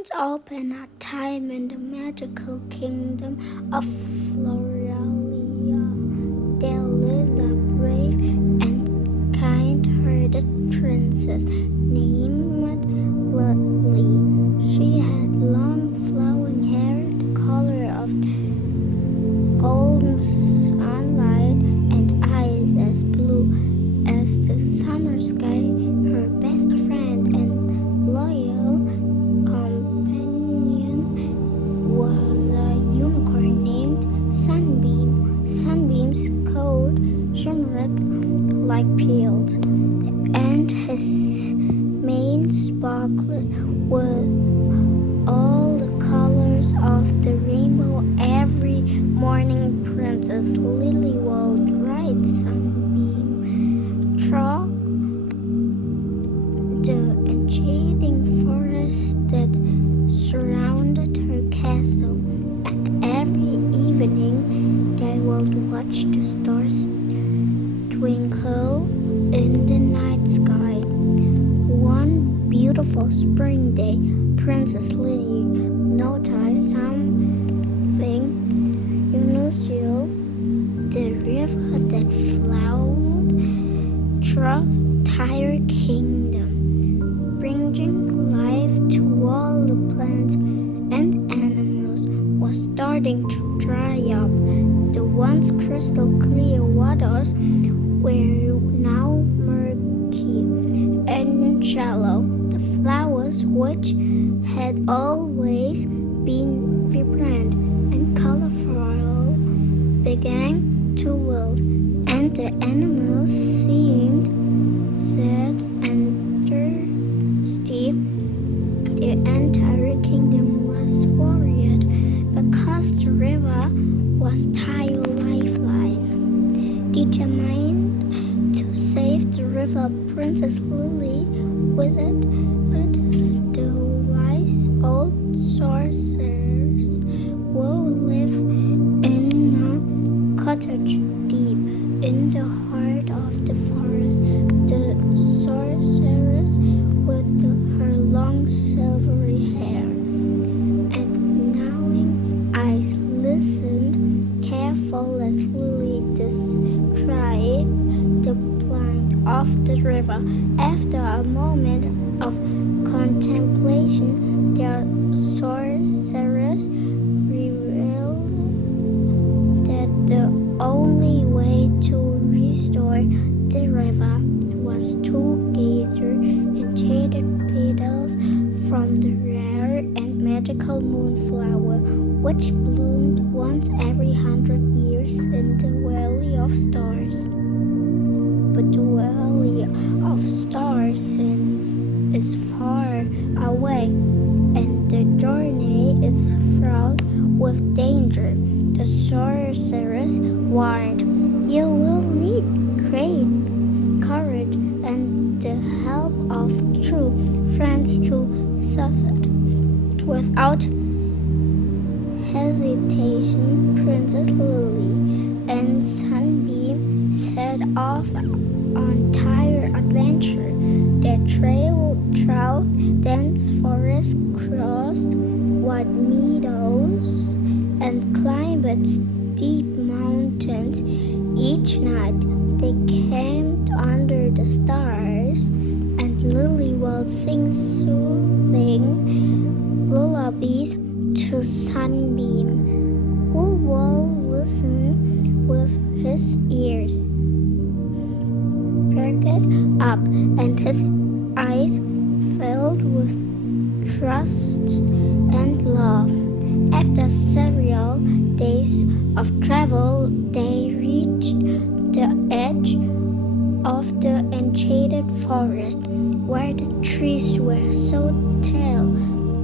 Once upon a time in the magical kingdom of Floralia, there lived a brave and kind-hearted princess named Lily. She had long flowing hair, the color of golden sunlight, and eyes as blue as the summer sky. Her best friend and loyal companion was a unicorn named Sunbeam. Sunbeam's coat shimmered like pearls, and his mane sparkled with all the colors of the rainbow. Every morning, Princess Lily would ride Sunbeam through the enchanting forest that surrounded her castle, and every evening they would watch the stars twinkle in the night sky. One beautiful spring day, Princess Lily noticed something unusual. The river that flowed through the entire kingdom, bringing life to all the plants and animals, was starting to dry up. The once crystal clear waters were now murky and shallow. The flowers, which had always been vibrant and colorful, began to wilt, and the animals seemed sad and thirsty. The entire kingdom was worried because the river was their lifeline. Determined to save the river, Princess Lily visited the wise old sorcerers who lived in a cottage deep in the heart of the forest. The sorceress with her long silvery hair and knowing eyes listened carefully as Lily described the plight of the river. After a moment of contemplation, the sorceress revealed that the only way to restore the river was to gather enchanted petals from the rare and magical moonflower, which bloomed once every 100 years in the Valley of Stars. But the Valley of Stars is far away, and the journey is fraught with danger. The sorceress warned, "You will need great courage and the help of true friends to succeed." Without hesitation, Princess Lily and Sunbeam set off on their adventure. They traveled through dense forests, crossed wide meadows, and climbed steep mountains. Each night they camped under the stars, and Lily would sing soothing lullabies to Sunbeam, who would listen with his ears perked up and his eyes filled with trust and love. After several days of travel, they reached the edge of the enchanted forest, where the trees were so tall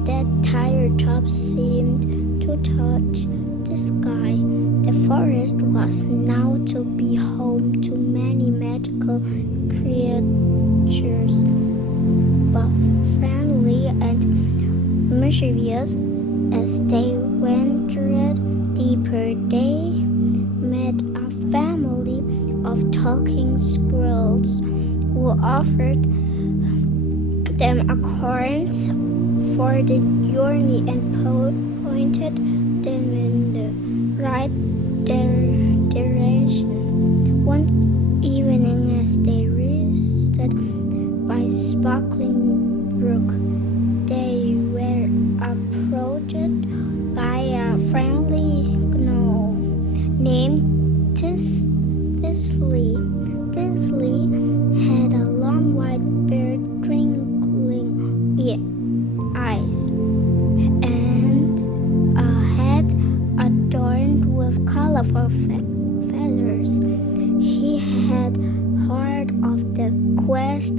that their tops seemed to touch the sky. The forest was now to be home to many magical creatures, both friendly and mischievous. As they ventured deeper, they met a family of talking squirrels who offered them acorns for the journey and pointed them in the right direction. One evening, as they rested by a sparkling brook, they were approached by a friendly gnome named Tisley. Tisley had a long white beard, twinkling eyes, and a head adorned with colorful feathers. He had heard of the quest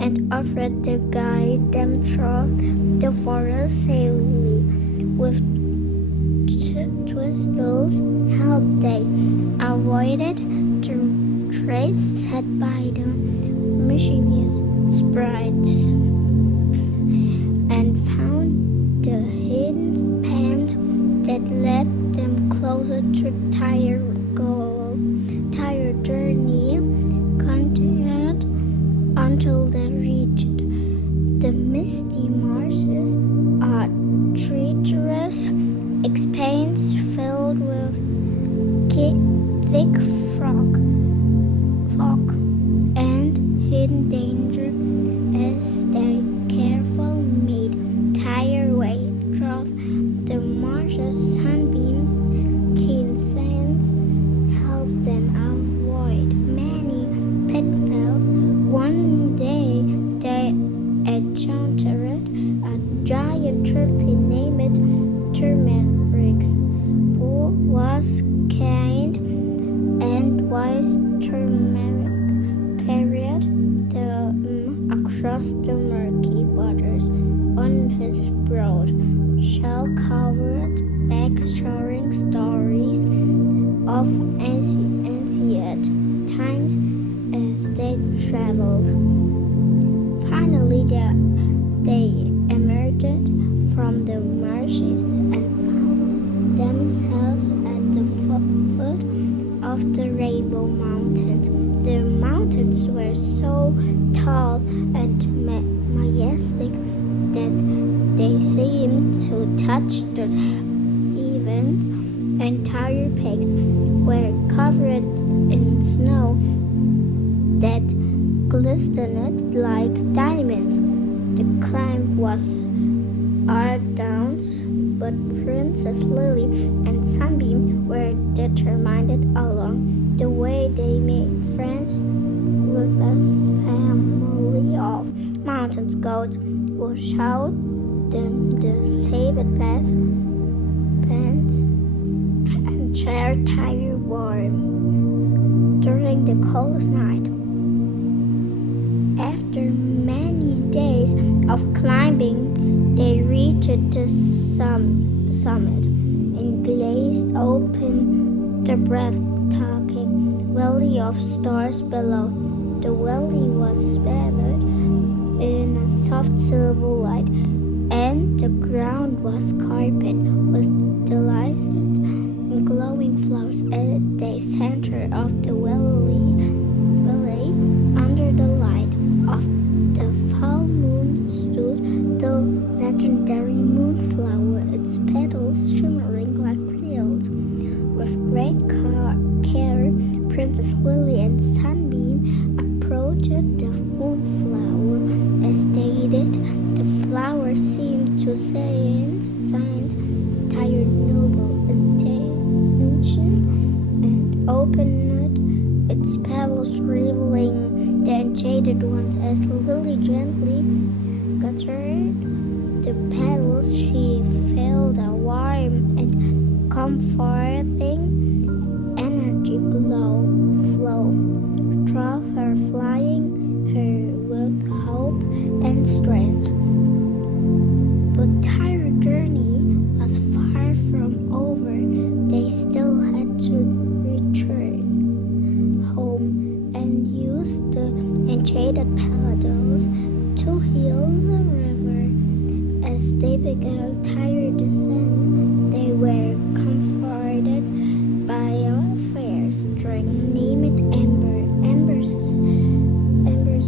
and offered to guide them through the forest safely. With Twizzle's help, they avoided the traps set by the mischievous sprites and found the hidden path that led them closer to Tire's goal. Tire's journey continued until they reached the misty marshes, a treacherous expanse filled with thick fog and hidden danger. As their careful made Tire way through the marshes, sunbeams, keen sense helped them avoid many pitfalls. One day, they encountered a giant turtle named Turmeric, who was kind and wise. Turmeric carried them across the murky waters on his broad, shell-covered back, sharing stories of ancient times as they traveled. Finally, they emerged from the marshes and found themselves at the foot of the Rainbow Mountains. The mountains were so tall and majestic that they seemed to touch the heavens. Entire peaks were covered in snow that glistened like diamonds. The climb was arduous, but Princess Lily and Sunbeam were determined. Along the way, they made friends with a family of mountain goats who showed them the safe paths and shared Tire warmth during the coldest night. After many days of climbing, they reached the summit and gazed open the breathtaking valley of stars below. The valley was bathed in a soft silver light, and the ground was carpeted with delicate and glowing flowers. At the center of the valley, under the light of the full moon, stood the legendary Moonflower, its petals shimmering like pearls. With great care, Princess Lily and Sunbeam approached the Moonflower. As they did, the flower seemed to sense Tire's noble intention and opened its petals, revealing the enchanted ones. As Lily gently gathered the petals, she felt a warm and comforting energy flow through her, flying her with hope and strength. But Tire's journey was far from over. They still had to return home and use the enchanted paddles to heal the river. As they began Tire's descent, they were comforted by a fair string named Amber. Amber's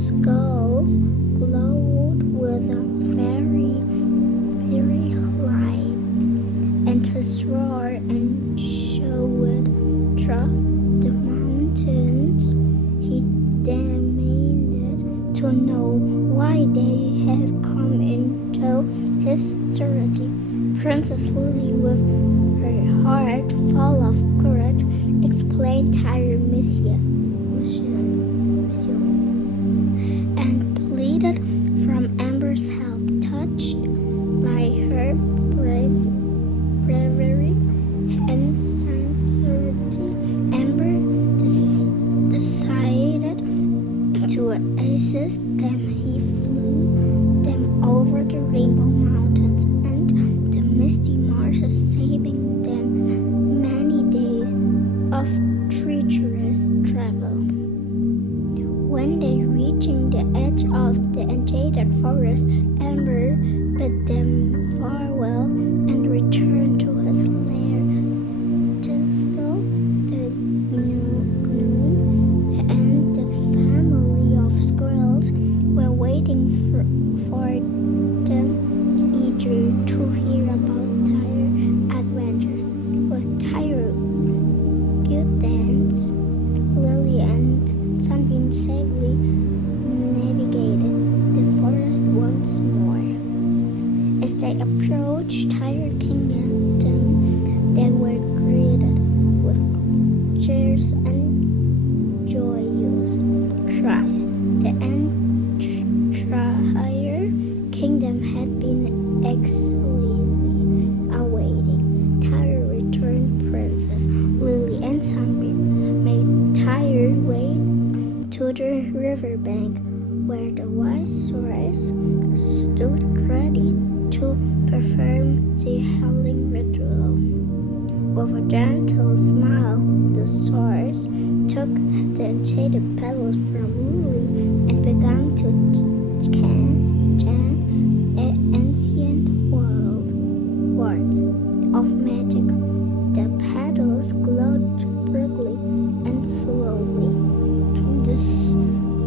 skulls glowed with a fairy voice roared and showed through the mountains. He demanded to know why they had come into his territory. Princess Lily, with her heart full of courage, explained Tyre's mission and pleaded from Amber's help. Touched by her bravery and sincerity, Amber decided to assist them. He flew them over the Rainbow Mountains and the misty marshes, saving them many days of treacherous travel. When they reached the edge of the enchanted forest, Amber bid them farewell and returned to his lair. Still, the gnome and the family of squirrels were waiting for them, eager to hear about Tyre's adventures. With Tyre's guidance, Lily and Sunbeam safely navigated the forest once more. As they approached Tyre's kingdom, they were greeted with cheers and joyous cries. The entire kingdom had been anxiously awaiting Tyre's return. Princess Lily and Sunbeam made Tyre's way to the riverbank, where the wise sorceress stood ready to perform the healing ritual. With a gentle smile, the sorceress took the enchanted petals from Lily and began to chant ancient words of magic. The petals glowed brightly and slowly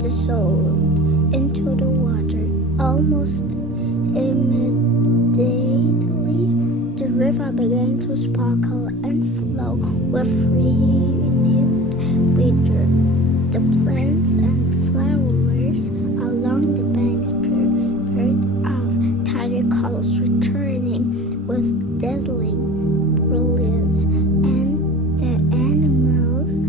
dissolved into the water. Almost immediately, the river began to sparkle and flow with renewed vigor. The plants and flowers along the banks purred of tiny colors, returning with dazzling brilliance, and the animals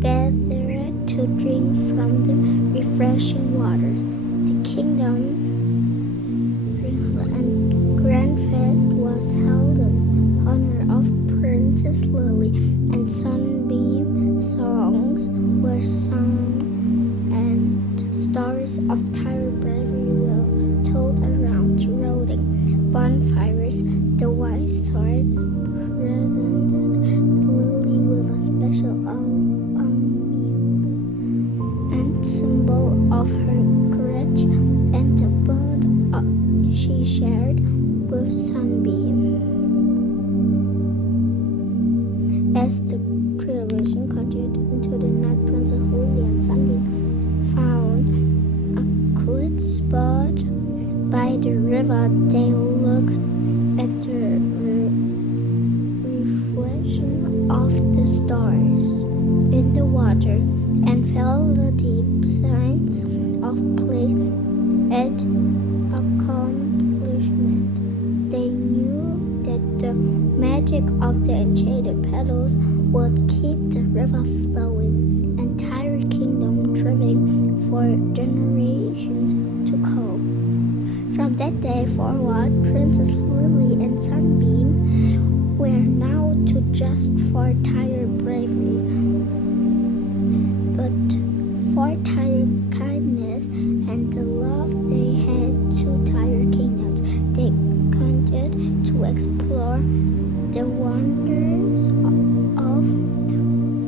gathered to drink from the refreshing waters. The kingdom and grand feast was held in honor of Princess Lily, and Sunbeam songs were sung, and stories of Tyre's bravery were told around surrounding bonfires. The wise swords presented Lily with a special and symbol of her courage and the bond she shared with Sunbeam. As the celebration continued into the night, Princess Lily and Sunbeam found a quiet spot by the river. They looked at the reflection of the stars in the water and felt the deep sense of place and accomplishment. They knew that the magic of the enchanted petals would keep the river flowing and Tyre's kingdom thriving for generations to come. From that day forward, Princess Lily and Sunbeam were now to just for Tyre's bravery, but for Tyre's kindness and the love they had to Tyre's kingdoms. They continued to explore the wonders of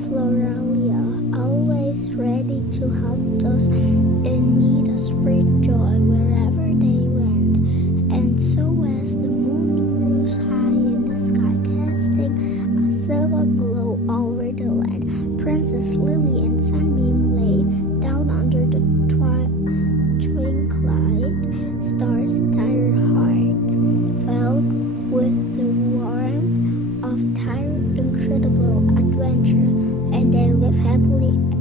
Floralia, always ready to help those in need of spread joy wherever they went. And so as the moon rose high in the sky, casting a silver glow over the land, Princess Lily and Sunbeam lay down under the twinkling stars. Tyre's heart filled with the warmth live happily